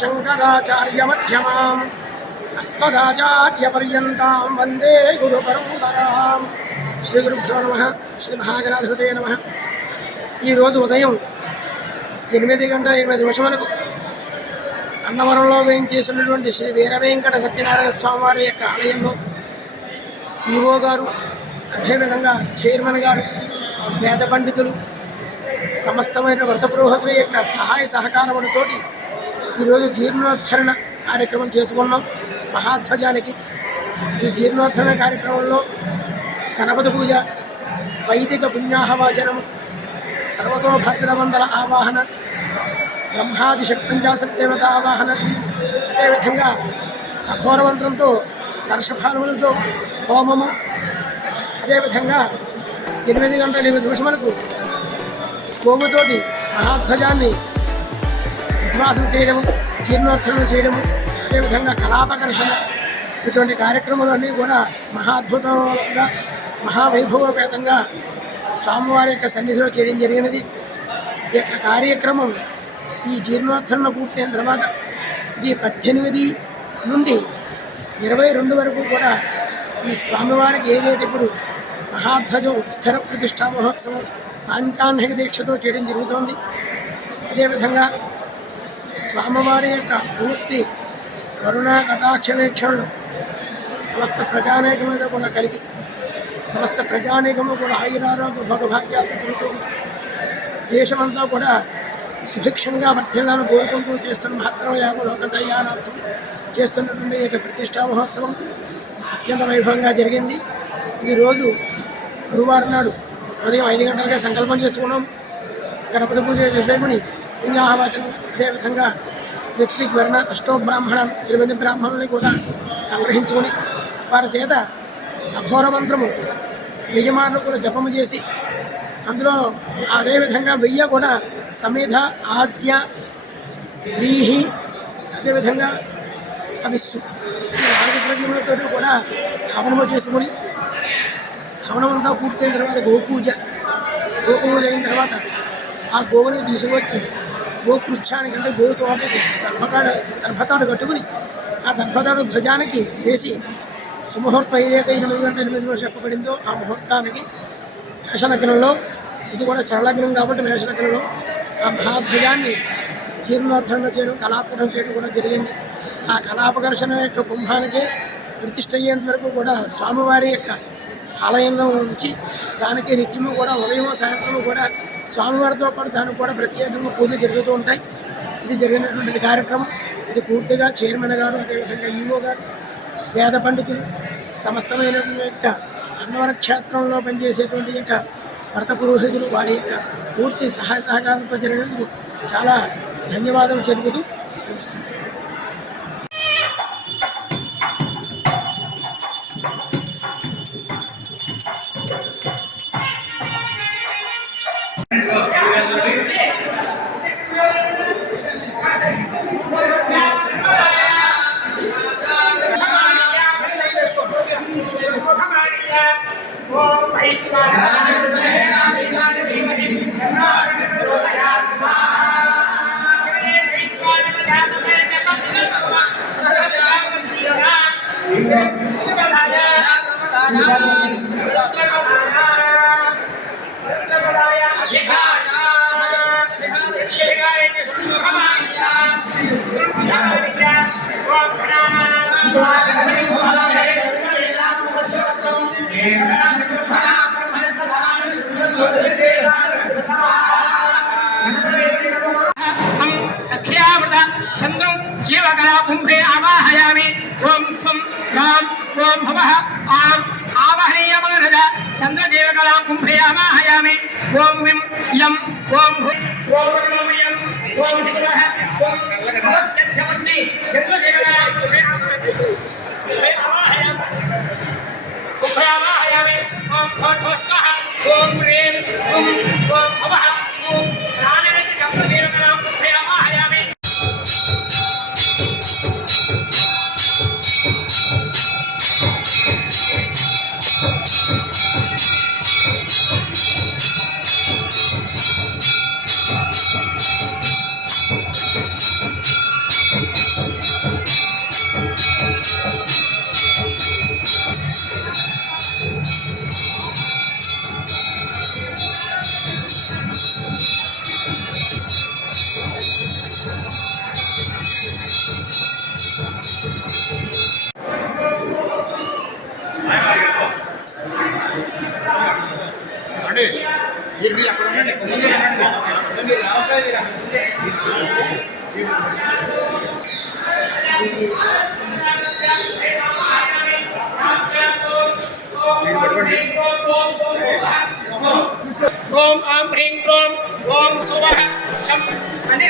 శంకరాచార్యమ్యమాం అస్మదాచార్యపర్యంతం వందే గురుపరంపరాం. శ్రీ గురుభ్యో నమః. శ్రీ మహాగణాధిపతయే నమః. ఈరోజు ఉదయం 8:08 అన్నవరంలో వేయించేసినటువంటి శ్రీ వీరవేంకట సత్యనారాయణ స్వామివారి యొక్క ఆలయంలో ఈవో గారు, అదేవిధంగా చైర్మన్ గారు, వేద పండితులు, సమస్తమైన వ్రత పురోహితుల యొక్క సహాయ సహకారములతోటి ఈరోజు జీర్ణోద్ధరణ కార్యక్రమం చేసుకున్నాం. మహాధ్వజానికి ఈ జీర్ణోద్ధరణ కార్యక్రమంలో గణపతి పూజ, వైదిక పుణ్యాహవాచనము, సర్వతోభద్రవందల ఆవాహన, బ్రహ్మాది షట్పంచాశదేవత ఆవాహన, అదేవిధంగా అఘోరమంత్రంతో సర్షఫాలములతో హోమము, అదేవిధంగా 8:08 గోవుతోటి మహాధ్వజాన్ని ఉద్వాసన చేయడము, జీర్ణోద్ధరణ చేయడము, అదేవిధంగా కళాపకర్షణ, ఇటువంటి కార్యక్రమాలన్నీ కూడా మహాద్భుతంగా మహావైభవపేతంగా స్వామివారి యొక్క సన్నిధిలో చేయడం జరిగినది. ఈ యొక్క కార్యక్రమం ఈ జీర్ణోద్ధరణ పూర్తయిన తర్వాత ఇది 18 నుండి 22 వరకు కూడా ఈ స్వామివారికి ఏదైతే ఇప్పుడు మహాధ్వజం స్థిర ప్రతిష్టా మహోత్సవం పాంచాన్నిక దీక్షతో చేయడం జరుగుతోంది. అదేవిధంగా స్వామివారి యొక్క పూర్తి కరుణా కటాక్ష వీక్షణలు సమస్త ప్రజానేకం మీద కూడా కలిగి సమస్త ప్రజానేకము కూడా ఆయురారోగ్య భోగభాగ్యాలతో తిరుగుతూ దేశమంతా కూడా సుభిక్షంగా వర్ధిల్లాలను కోరుకుంటూ చేస్తున్న మహత్తరయాగ లోక కళ్యాణార్థం చేస్తున్నటువంటి యొక్క ప్రతిష్టా మహోత్సవం అత్యంత వైభవంగా జరిగింది. ఈరోజు గురువారం నాడు ఉదయం 5 గంటలకే సంకల్పం చేసుకున్నాం. గణపతి పూజ చేసుకుని పుణ్యాహవాచనం, అదేవిధంగా ఋత్విక్ వర్ణ అష్టోబ్రాహ్మణం 8 బ్రాహ్మణుల్ని కూడా సంగ్రహించుకొని వారి చేత అఘోర మంత్రము 1000 మార్లు కూడా జపము చేసి అందులో అదేవిధంగా 1000 కూడా సమేధ, ఆద్య, వ్రీహి, అదేవిధంగా అవిస్సు ఈ 4 ద్రవ్యములతో కూడా హవనము చేసుకుని హవనమంతా పూర్తయిన తర్వాత గోపూజ అయిన తర్వాత ఆ గోవుని తీసుకువచ్చి గోపృచ్ఛానికి అంటే గోతోటకి దర్భతాడు కట్టుకుని ఆ దర్భతాడు ధ్వజానికి వేసి సుముహూర్తం ఏదైతే 8:08 చెప్పబడిందో ఆ ముహూర్తానికి మేషలగ్నంలో, ఇది కూడా చరలగ్నం కాబట్టి మేషలగ్నంలో ఆ మహాధ్వజాన్ని జీర్ణోద్ధరణ చేయడం, కళాపకరణ చేయడం కూడా జరిగింది. ఆ కళాపకర్షణ యొక్క కుంభానికి ప్రతిష్ఠ అయ్యేంత వరకు కూడా స్వామివారి యొక్క ఆలయంలో ఉంచి దానికి నిత్యము కూడా ఉదయం సాయంత్రం కూడా స్వామివారితో పాటు దానికి కూడా ప్రత్యేకంగా పూజలు జరుగుతూ ఉంటాయి. ఇది జరిగినటువంటి కార్యక్రమం. ఇది పూర్తిగా చైర్మన్ గారు, అదేవిధంగా ఈవో గారు, వేద పండితులు, సమస్తమైనటువంటి యొక్క అన్నవర క్షేత్రంలో పనిచేసేటువంటి యొక్క వ్రత పురోహితులు వారి యొక్క పూర్తి సహాయ సహకారంతో జరిగినందుకు చాలా ధన్యవాదాలు చెబుతూ నమస్కారం. జీవకళా కుంభే ఆవాహయామి. ఓం స్వం రాం ఓం భవః ఆం ఆవాహనీయమానద చంద్రదేవకళా కుంభే ఆవాహయామి. ఓం విం యం ఓం భూ ఓం యం ఓం శివః ఓం నమస్యధ్యమస్తి చంద్రదేవకళా కుంభే ఆవాహయామి. కుంభే ఆవాహయామి. ఓం భూస్వః ఓం హ్రీం ఓం ఓం భవః ఓం ప్రాణవేద చంద్రదేవకళా కుంభే ఆవాహయామి. మీరు అక్కడ ఉండండి, ముందు ఉండండి. మీరు పట్టుకోండి. ఓం ఆం హ్రీం క్రోం ఓం శుభః శం అని